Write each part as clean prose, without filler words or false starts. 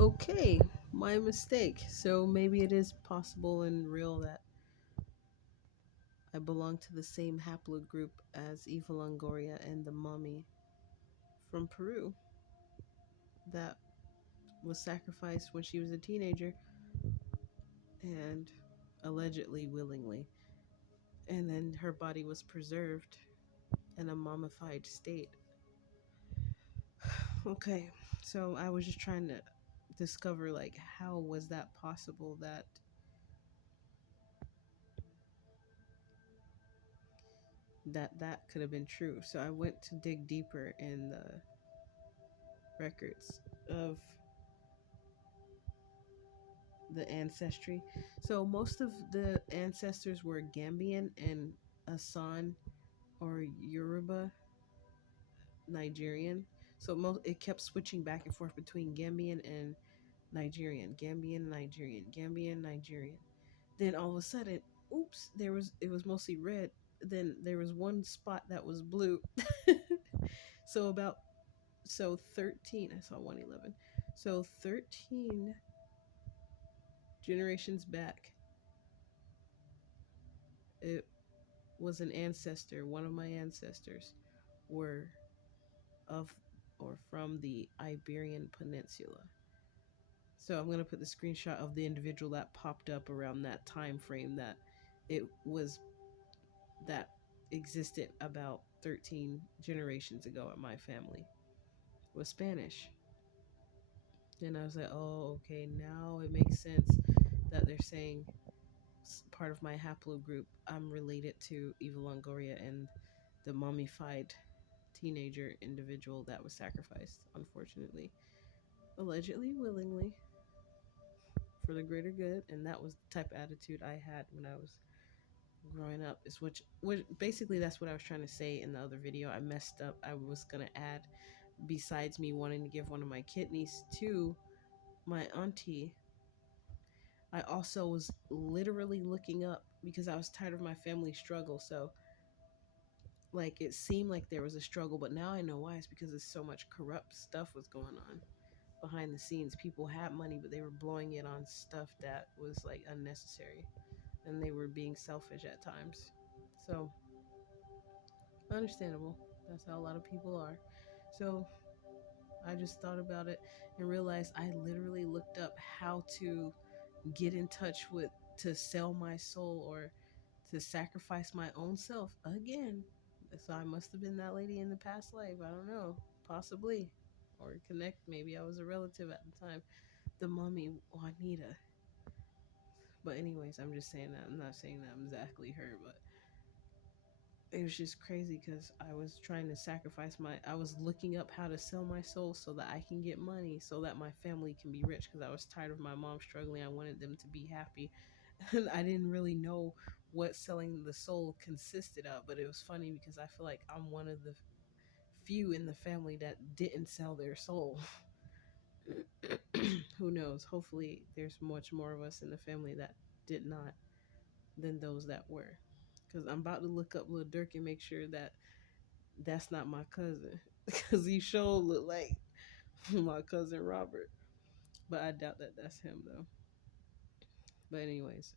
Okay, my mistake. So maybe it is possible and real that I belong to the same haplogroup as Eva Longoria and the mummy from Peru that was sacrificed when she was a teenager and allegedly willingly. And then her body was preserved in a mummified state. Okay, so I was just trying to discover like how was that possible that could have been true. So I went to dig deeper in the records of the ancestry. So most of the ancestors were Gambian and Asan or Yoruba Nigerian. So it kept switching back and forth between Gambian and Nigerian, Gambian, Nigerian, Gambian, Nigerian. Then all of a sudden, oops, it was mostly red. Then there was one spot that was blue. so about so 13, I saw 111. So 13 generations back, it was an ancestor, one of my ancestors were of or from the Iberian Peninsula. So I'm going to put the screenshot of the individual that popped up around that time frame that it was that existed about 13 generations ago at my family was Spanish. And I was like, oh, okay, now it makes sense that they're saying part of my haplogroup, I'm related to Eva Longoria and the mummified teenager individual that was sacrificed, unfortunately, allegedly, willingly, for the greater good. And that was the type of attitude I had when I was growing up. Is which basically that's what I was trying to say in the other video. I messed up. I was gonna add, besides me wanting to give one of my kidneys to my auntie, I also was literally looking up because I was tired of my family struggle. So like it seemed like there was a struggle, but now I know why. It's because there's so much corrupt stuff was going on behind the scenes. People had money, but they were blowing it on stuff that was like unnecessary, and they were being selfish at times. So understandable. That's how a lot of people are. So I just thought about it and realized I literally looked up how to get in touch with to sell my soul or to sacrifice my own self again. So I must have been that lady in the past life. I don't know. Possibly. Or connect. Maybe I was a relative at the time. The mummy Juanita. But anyways, I'm just saying that. I'm not saying that I'm exactly her, but it was just crazy because I was trying to sacrifice I was looking up how to sell my soul so that I can get money so that my family can be rich because I was tired of my mom struggling. I wanted them to be happy. And I didn't really know what selling the soul consisted of, but it was funny because I feel like I'm one of the few in the family that didn't sell their soul. Who knows? Hopefully, there's much more of us in the family that did not than those that were. Because I'm about to look up Lil Durk and make sure that that's not my cousin. Because he sure look like my cousin Robert. But I doubt that that's him, though. But, anyways,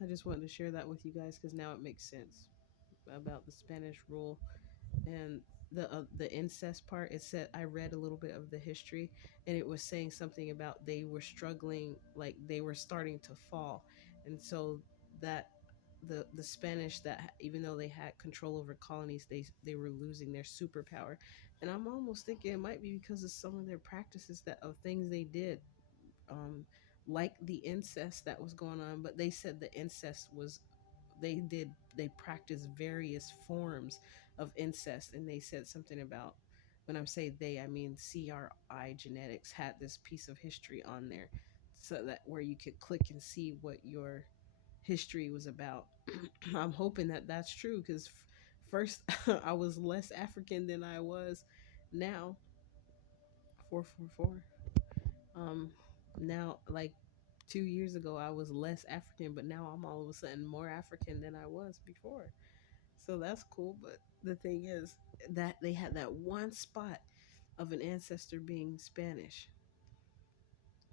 I just wanted to share that with you guys because now it makes sense about the Spanish rule and the incest part. It said I read a little bit of the history, and it was saying something about they were struggling, like they were starting to fall, and so that the Spanish, that even though they had control over colonies, they were losing their superpower, and I'm almost thinking it might be because of some of their practices that of things they did, um, like the incest that was going on. But they said the incest was they practiced various forms of incest, and they said something about, when I'm saying they, I mean CRI Genetics had this piece of history on there, so that where you could click and see what your history was about. I'm hoping that that's true because first I was less African than I was now. 444. Um, now like 2 years ago I was less African, but now I'm all of a sudden more African than I was before. So that's cool. But the thing is that they had that one spot of an ancestor being Spanish.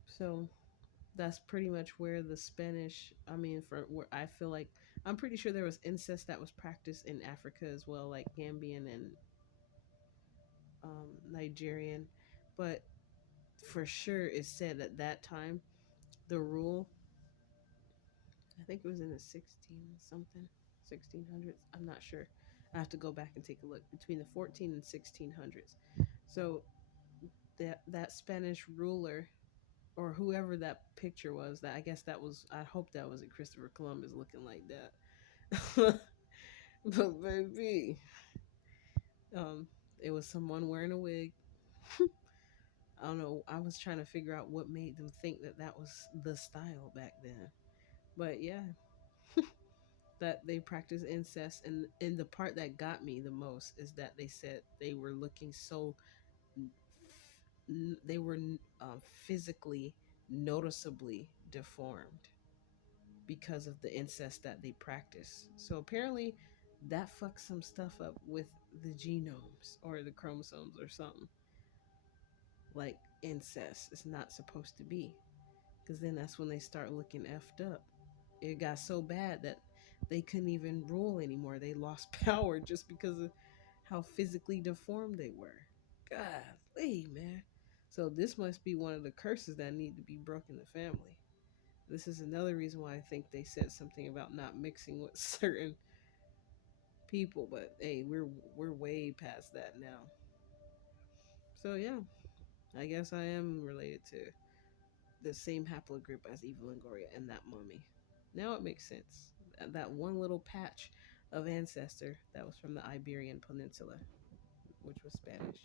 So that's pretty much where the Spanish, I mean, for where I feel like, I'm pretty sure there was incest that was practiced in Africa as well, like Gambian and Nigerian. But for sure, it's said at that time, the rule, I think it was in the 16 something, 1600s. I'm not sure. I have to go back and take a look. Between the 14 and 1600s. So that Spanish ruler or whoever that picture was, that I guess that was, I hope that wasn't Christopher Columbus looking like that. But baby, um, it was someone wearing a wig. I don't know. I was trying to figure out what made them think that that was the style back then. But yeah, that they practice incest, and the part that got me the most is that they said they were looking so, they were physically noticeably deformed because of the incest that they practice. So apparently that fucks some stuff up with the genomes or the chromosomes or something. Like incest is not supposed to be. Because then that's when they start looking effed up. It got so bad that they couldn't even rule anymore. They lost power just because of how physically deformed they were. Golly, man. So this must be one of the curses that need to be broken in the family. This is another reason why I think they said something about not mixing with certain people, but hey, we're way past that now. So yeah, I guess I am related to the same haplogroup as Eva Longoria and that mummy. Now it makes sense. That one little patch of ancestor that was from the Iberian Peninsula, which was Spanish.